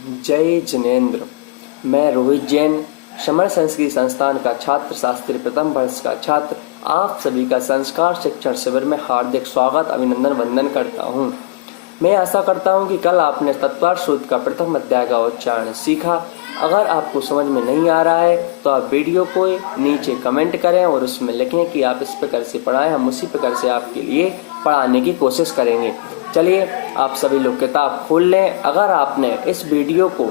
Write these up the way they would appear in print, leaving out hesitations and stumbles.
जय जिनेन्द्र। मैं रोहित जैन, समर संस्कृत संस्थान का छात्र शास्त्री प्रथम वर्ष का छात्र, आप सभी का संस्कार शिक्षण शिविर में हार्दिक स्वागत अभिनंदन वंदन करता हूँ। मैं आशा करता हूँ कि कल आपने तत्पर सूत्र का प्रथम अध्याय का उच्चारण सीखा। अगर आपको समझ में नहीं आ रहा है तो आप वीडियो को नीचे कमेंट करें और उसमें लिखें कि आप इस प्रकार से पढ़ाएं, हम उसी प्रकार से आपके लिए पढ़ाने की कोशिश करेंगे। चलिए आप सभी लोग किताब खोल लें। अगर आपने इस वीडियो को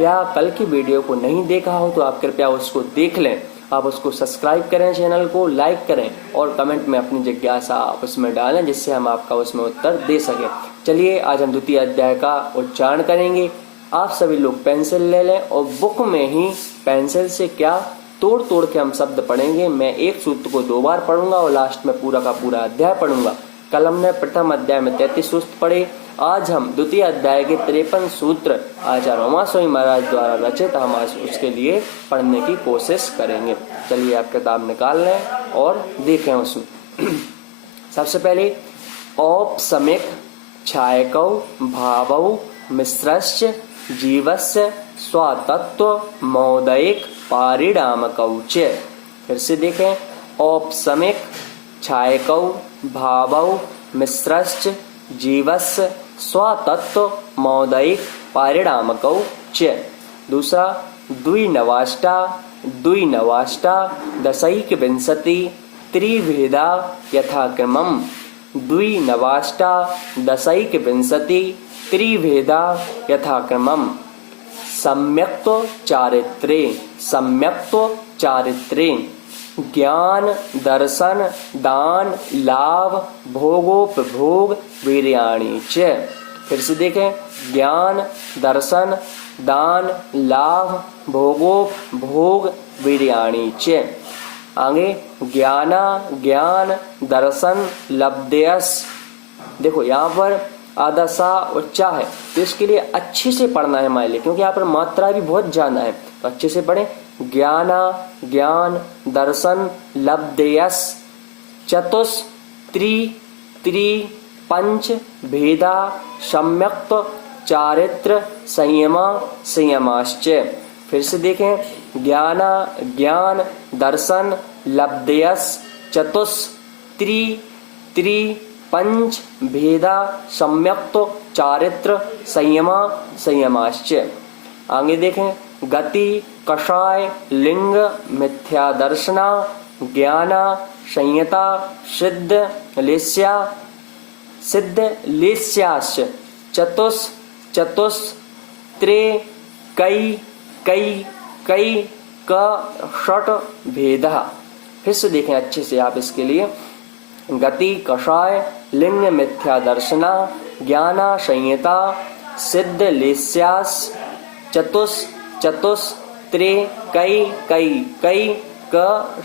या कल की वीडियो को नहीं देखा हो तो आप कृपया उसको देख लें। आप उसको सब्सक्राइब करें, चैनल को लाइक करें और कमेंट में अपनी जिज्ञासा आप उसमें डालें, जिससे हम आपका उसमें उत्तर दे सकें। चलिए आज हम द्वितीय अध्याय का उच्चारण करेंगे। आप सभी लोग पेंसिल ले लें और बुक में ही पेंसिल से क्या तोड़ तोड़ के हम शब्द पढ़ेंगे। मैं एक सूत्र को 2 बार पढ़ूंगा और लास्ट में पूरा का पूरा अध्याय पढ़ूंगा। कल हमने प्रथम अध्याय में 33 सूत्र पढ़े। आज हम द्वितीय अध्याय के 53 सूत्र आचार्य उमास्वामी महाराज द्वारा रचित हम आज उसके लिए पढ़ने की कोशिश करेंगे। चलिए आप किताब निकाल लें और देखें उसमें। सबसे पहले औपसमिक छायकौ भावौ मिश्रश्च जीवस्य स्वातत्व मौदयिक पारिणामकौ च। फिर से देखें, औपसमिक छायकौ भावौ मिश्रश्च जीवस्य स्वतत्व मौदयिक पारिणामकौ च। दूसरा द्विनवाष्टा दशैक विंशति त्रिभेदा यथाक्रमम्। द्विनवाष्टा दशैक विंशति त्रिभेदा यथाक्रमम्। सम्यक्त्व चारित्रे ज्ञान दर्शन दान लाभ भोगोपभोग वीर्याणि च। फिर से देखें, ज्ञान दर्शन दान लाभ भोगोपभोग वीर्याणि च। आगे ज्ञान दर्शन लब्धयस। देखो यहाँ पर आधा सा उच्चा है तो इसके लिए अच्छे से पढ़ना है हमारे लिए, क्योंकि यहाँ पर मात्रा भी बहुत ज्यादा है, तो अच्छे से पढ़ें। ज्ञान दर्शन लब्धयस चतुस त्रि पंच भेदा सम्यक्त चारित्र संयमाश्च। फिर से देखें, ज्ञान दर्शन लब्धयस चतुस त्रि पंच भेदा सम्यक्त चारित्र संयमाश्च। आगे देखें, गति कषाय लिंग मिथ्यादर्शना ज्ञाना संयता सिद्ध लेस्याश्च चतुस त्रे कई क षट भेदा। फिर से देखें अच्छे से आप इसके लिए, गति कषाय लिंग मिथ्यादर्शना ज्ञाना संयता सिद्ध लेस्यास चतुस त्रे कई क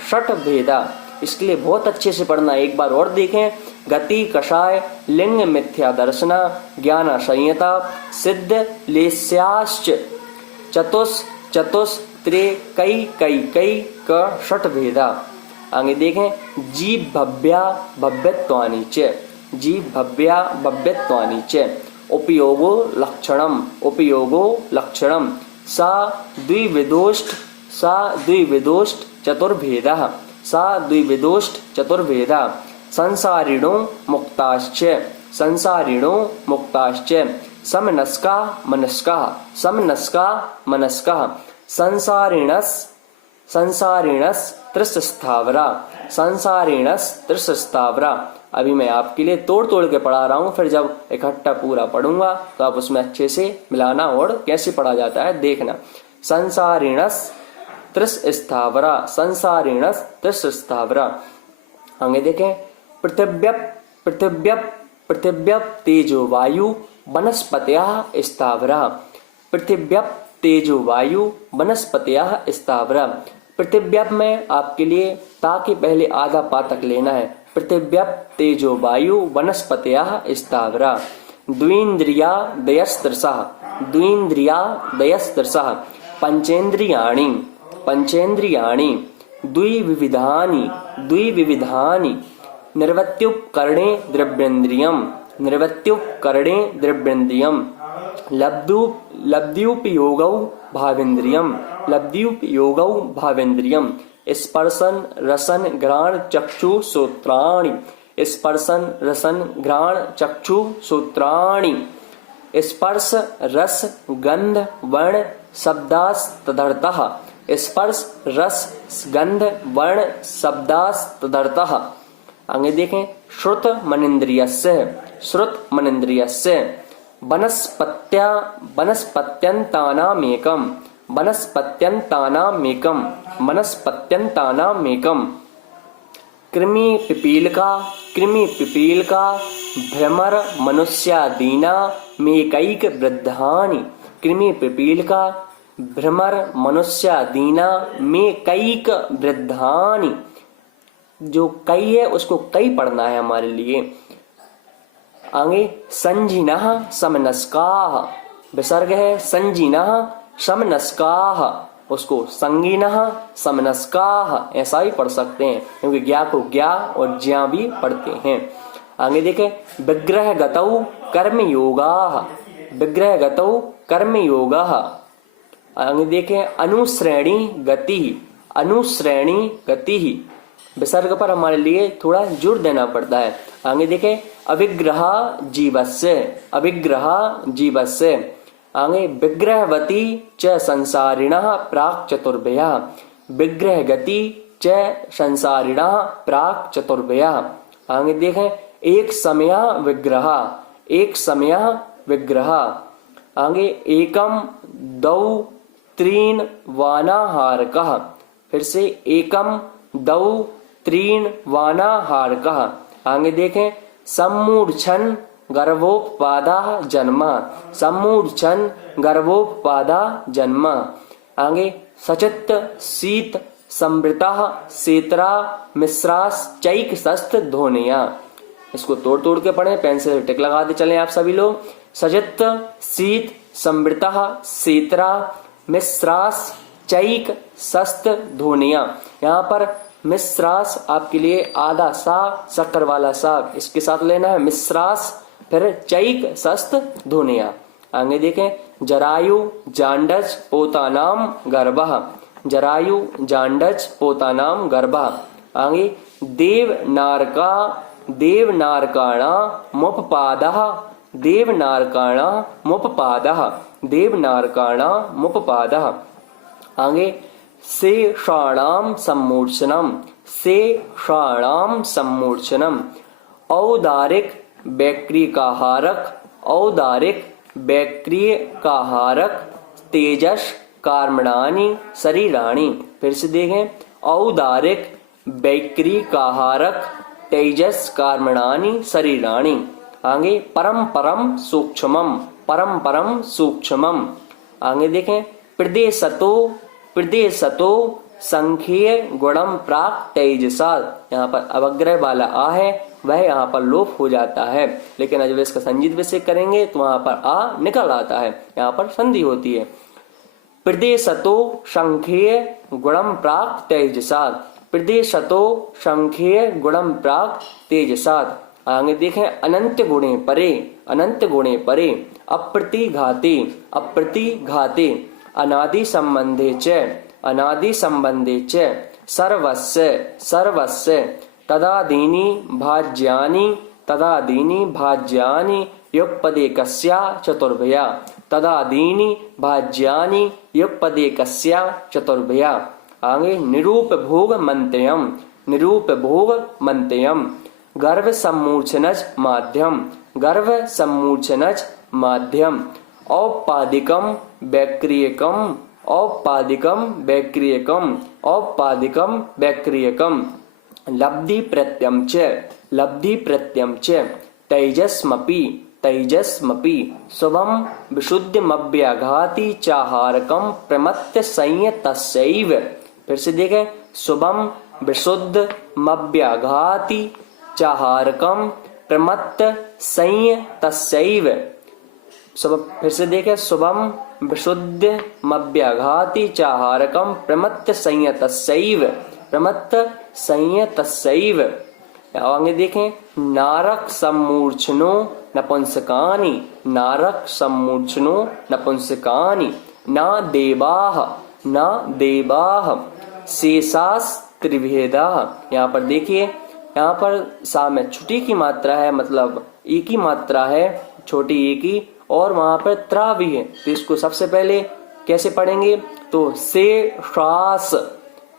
षट भेदा। इसके लिए बहुत अच्छे से पढ़ना। एक बार और देखें, गति कषाय लिंग मिथ्यादर्शना ज्ञाना संयता सिद्ध लेस्याश्च चतुस त्रे कई क षट भेदा। आगे देखें, जीव भव्या भव्यत्वानि च उपयोगो लक्षणम सा द्विविदोष्ट चतुर्भेदा संसारिणो मुक्ताश्च समनस्का मनस्का संसारिणस त्रिस्थावरा। अभी मैं आपके लिए तोड़ तोड़ के पढ़ा रहा हूँ, फिर जब इकट्ठा पूरा पढ़ूंगा तो आप उसमें अच्छे से मिलाना और कैसे पढ़ा जाता है देखना। संसारिणस त्रिस्थावरा। आगे देखें, पृथिव्यप तेजो वायु वनस्पतयः स्थावरा। पृथिव्यप तेजो वायु वनस्पतयः स्थावरा। पृथिव्यप में आपके लिए ताकि पहले आधा पातक लेना है। पृथिव्यप तेजो वायु वनस्पतयः स्थावरा। द्विन्द्रियादयस्त्रसः पंचेन्द्रियाणि द्विविधानि निर्वत्युपकरणे द्रव्येन्द्रियम् लब्ध्युपयोगौ भावेन्द्रियम, लब्ध्युपयोगौ भावेन्द्रियम। स्पर्शन रसन घ्राण चक्षु श्रोत्राणि, स्पर्शन रसन घ्राण चक्षु श्रोत्राणि। स्पर्श रस गंध वर्ण शब्दास्तदर्थः, स्पर्श रस गंध वर्ण शब्दास्तदर्थः। आगे देखें, श्रुत मनेन्द्रियस्य, श्रुत मनेन्द्रियस्य। वनस्पत्यन्तानामेकं, वनस्पत्यन्तानामेकं, वनस्पत्यन्तानामेकं। कृमि पिपीलका, कृमि पिपीलका भ्रमर मनुष्यादीनामेकैक वृद्धानि, कृमि पिपीलका भ्रमर मनुष्यादीनामेकैक वृद्धानि। जो कई है उसको कई पढ़ना है हमारे लिए। आगे संजीनः समनस्काः, विसर्ग है संजीनः समनस्काः, उसको संगीनः समनस्काः ऐसा ही पढ़ सकते हैं, क्योंकि ज्ञा को ज्ञा और ज्या भी पढ़ते हैं। आगे देखें, विग्रहगतौ कर्मयोगाः, विग्रहगतौ कर्मयोगाः। आगे देखें, अनुश्रेणी गति, अनुश्रेणी गति। विसर्ग पर हमारे लिए थोड़ा जोर देना पड़ता है। आगे देखें, अविग्रह जीवस्य, अविग्रह जीवस्य। आगे विग्रहवती च संसारिणः प्राक् चतुर्भ्यः, विग्रहगति च संसारिणः प्राक् चतुर्भ्यः। आगे देखें, एक समय विग्रह, एक समय विग्रह। आगे एकम दौ त्रीन वानाहारकः, फिर से एकम दौ त्रीन वानाहारकः। आगे देखें, सम्मूर्छन गर्भोपपादः जन्म, सम्मूर्छन गर्भोपपादः जन्म। आगे सचित्त शीत संवृतः सेतरा मिश्रास चैक शस्त्र ध्वनिया। इसको तोड़ तोड़ के पढ़े, पेन से टिक लगाते चलें आप सभी लोग। सचित्त शीत संवृतः सेतरा मिश्रास चैक शस्त्र ध्वनिया। यहाँ पर मिश्रास आपके लिए आधा सा शक्कर वाला सा इसके साथ लेना है, मिश्रास, फिर चैक शस्त्र ध्वनिया। आगे देखें, जरायु जांडज पोतानाम गर्भः, जरायु जांडज पोतानाम गर्भः। आगे देवनारका देवनारकाणा मुपपादः, देवनारकाणा मुपपादः, देवनारकाणा मुपपादः। आगे शेषाणाम सम्मूर्छनम, शेषाणाम सम्मूर्छनम। औदारिक वैक्रिकाहारक, औदारिक वैक्रिकाहारक तेजस कार्मणानि शरीराणि। फिर से देखें, औदारिक वैक्रिकाहारक तेजस कार्मणानि शरीराणि। आगे परम परम सूक्ष्मम, परम परम सूक्ष्मम। आगे देखें, प्रदेशतो प्रदेशतो संख्य गुणम प्राक तेजसा। यहाँ पर अवग्रह वाला आ है वह यहाँ पर लोप हो जाता है, लेकिन जब इसका संजित विषय करेंगे तो वहां पर आ निकल आता है, यहाँ पर संधि होती है। प्रदेशतो संख्य गुणम प्राक तेजसा, प्रदेशतो संख्य गुणम प्राक तेजसा। आगे देखें, अनंत गुणे परे, अनंत गुणे परे। अप्रतिघाते, अप्रतिघाते। अनादि संबंधे च, अनादि संबंधे च। सर्वस्य, सर्वस्य। तदादीनि भाज्यानि, तदादीनि भाज्यानि युगपदेकस्या चतुर्भ्या, तदादीनि भाज्यानि युगपदेकस्या चतुर्भ्या। आगे निरूप भोग मंत्यम, निरूप भोग मंत्यम। गर्भ सम्मूर्छनज माध्यम, गर्भ सम्मूर्छनज माध्यम। औपादिकम वैक्रियकम, औपादिकम वैक्रियकम, औपादिकम वैक्रियकम। लब्धि प्रत्यम च, लब्धि प्रत्यम च। तेजस्मपि, तेजस्मपि। शुभम विशुद्धमव्याघाति चाहारकम प्रमत्त संयतस्यैव। फिर से देखें, शुभम विशुद्धमव्याघाति चाहारकम प्रमत्त संयतस्यैव। फिर से देखें, शुभम विशुद्धमव्याघाति चाहारकम प्रमत्त संयतस्यैव, प्रमत्त संयतस्यैव। आगे देखें, नारक सम्मूर्छनो नपुंसकानि, नारक सम्मूर्छनो नपुंसकानि, न देवाः शेषास त्रिभेदा। यहाँ पर देखिए, यहाँ पर सा में छुटी की मात्रा है, मतलब ई की मात्रा है, छोटी ई की, और वहां पर त्रा भी है। तो इसको सबसे पहले कैसे पढ़ेंगे, तो से श्वास,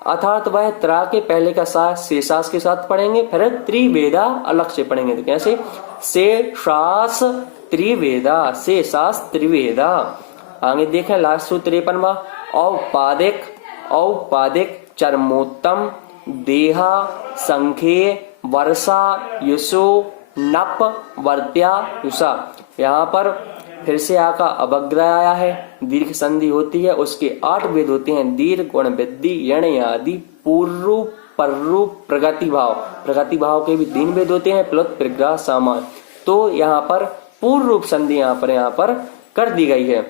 अर्थात वह त्रा के पहले का सा शेषास के साथ पढ़ेंगे, फिर त्रिवेदा अलग से पढ़ेंगे। तो कैसे, से श्वास त्रिवेदा, शेषास त्रिवेदा। आगे देखें लास्ट सूत्र 53वां, औपादिक चरमोत्तम देहा संख्ये वर्षा युषो नप वर्त्या युषा। यहाँ पर फिर से आ का अवग्रह आया है, दीर्घ संधि होती है, उसके 8 भेद होते हैं, दीर्घ, गुण, वृद्धि, यण आदि, पूर्व, पररूप, प्रगति भाव। प्रगति भाव के भी 3 भेद होते हैं, प्लुत, प्रग्रह, सामान। तो यहाँ पर पूर्व रूप संधि यहाँ पर कर दी गई है।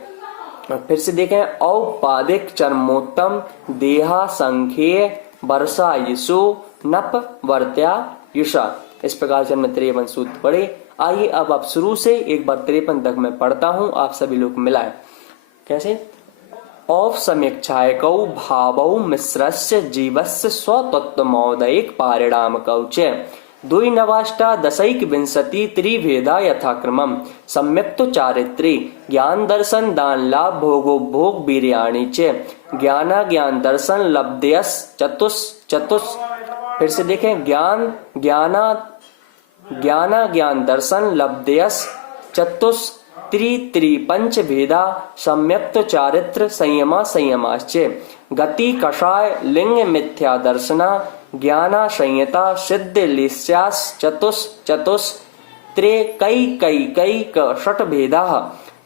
फिर से देखें, औपादिक चरमोत्तम देहा संख्ये वर्षा यशो नप वर्त्या युषा। इस प्रकार से हमने 53 सूत्र पढ़े। आइए अब आप शुरू से एक बार 53 तक मैं पढ़ता हूं, आप सभी लोग मिलाएं। कैसे, औप समीक्षायकौ भावौ मिश्रस्य जीवस्य स्वतत्वमौदयिक पारिणाम कौचे द्विनवाष्टादशैक विंशति त्रिभेदा यथाक्रमम् सम्यक्तो चारित्रे ज्ञान दर्शन दान लाभ भोगो भोग वीर्याणि च ज्ञान दर्शन लब्धयस चतुस। फिर से देखें, ज्ञान दर्शन लब्धयस चतुस त्रि पंच भेदा सम्यक्त चारित्र संयमाश्च गति कषाय लिंग मिथ्या दर्शना ज्ञाना संयता सिद्ध लिस्यास चतुस त्रे कई षट भेदा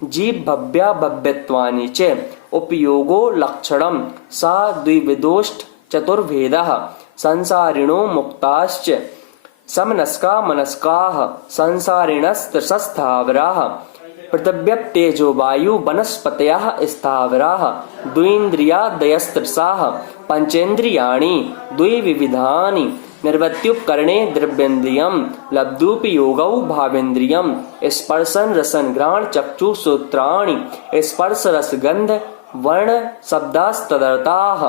जीव भव्या भव्यत्वानि च उपयोगो लक्षणम सा द्विविदोष्ट चतुर्भेदः संसारिणो मुक्ताश्च समनस्का मनस्काः संसारिणस्त्रिसस्थावराः पृथिव्यप्तेजो वायु वनस्पतयः स्थावराः द्विन्द्रियादयस्त्रिशाः पंचेन्द्रियाणि द्विविधानि निर्वृत्युपकरणे द्रव्येन्द्रियं लब्धोपयोगौ भावेन्द्रियं स्पर्शन रसन घ्राण चक्षु श्रोत्राणि स्पर्श रस गंध वर्ण शब्दास्तदर्थाः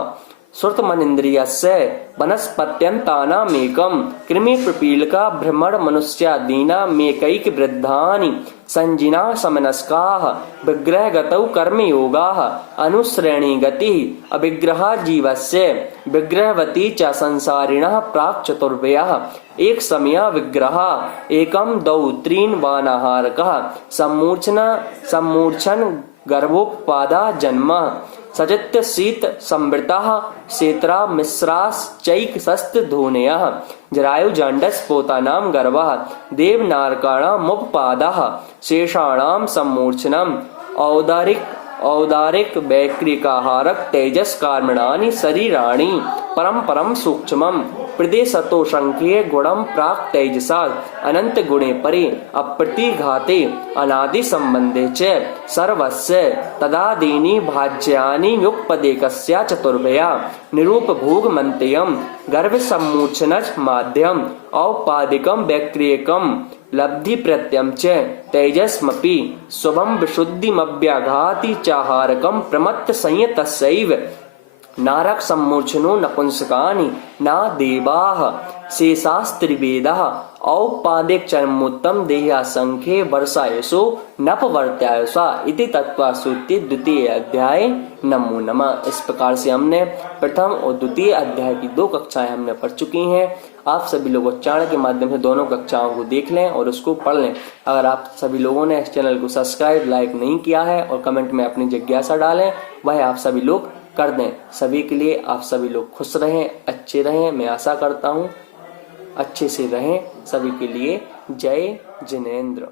श्रुतमनिन्द्रियस्य वनस्पत्यन्तानामेकं कृमिप्रपीलका भ्रमण मनुष्यादीनामेकैक वृद्धानि संजिना समनस्काः विग्रहगतौ कर्मयोगाः अनुश्रेणी गतिः अविग्रहा जीवस्य विग्रहवती च संसारिणः प्राक् चतुर्व्ययः एक समया विग्रहा एकं द्वौ त्रीन् वानाहारकः सम्मूर्छन गर्भोपादा जन्म सजित्य शीत संवृता क्षेत्रा मिश्राश्चैक शस्त्र धूनयः जरायु जांडस पोतानां गर्भः देवनारकाणामुपपादाः शेषाणां सम्मूर्छनम् औदारिक वैक्रिकाहारक तेजस कर्मणानि शरीराणि परम सूक्ष्मं प्रदेशतो संख्ये गुणं प्राक् तेजसा अनंत गुणे परे अप्रतिघाते अनादि संबंधे च सर्वस्य तदादीनि भाज्यानि युगपदेकस्या चतुर्भया निरूप भोग मंत्यं गर्भ सम्मूर्छनज माध्यम औपादिकं वैक्रियकं लब्धि प्रत्यम च तेजस्मपि शुभम विशुद्धिमव्याघाति चाहारकं प्रमत्त संयतस्यैव नारक सम्मूर्छनो नपुंसकानि ना देवाः शेषास्त्रिवेदाः औपादिक चरमोत्तम देहा संख्ये वर्षायसो नपवर्त्यायसा इति तत्त्वासूत्ये द्वितीय अध्याय नमो नमः। इस प्रकार से हमने प्रथम और द्वितीय अध्याय की 2 कक्षाएं हमने पढ़ चुकी हैं। आप सभी लोग उच्चारण के माध्यम से दोनों कक्षाओं को देख लें और उसको पढ़ लें। अगर आप सभी लोगों ने इस चैनल को सब्सक्राइब लाइक नहीं किया है और कमेंट में अपनी जिज्ञासा डालें, वह आप सभी लोग कर दें। सभी के लिए आप सभी लोग खुश रहें, अच्छे रहें, मैं आशा करता हूँ अच्छे से रहें। सभी के लिए जय जिनेंद्र।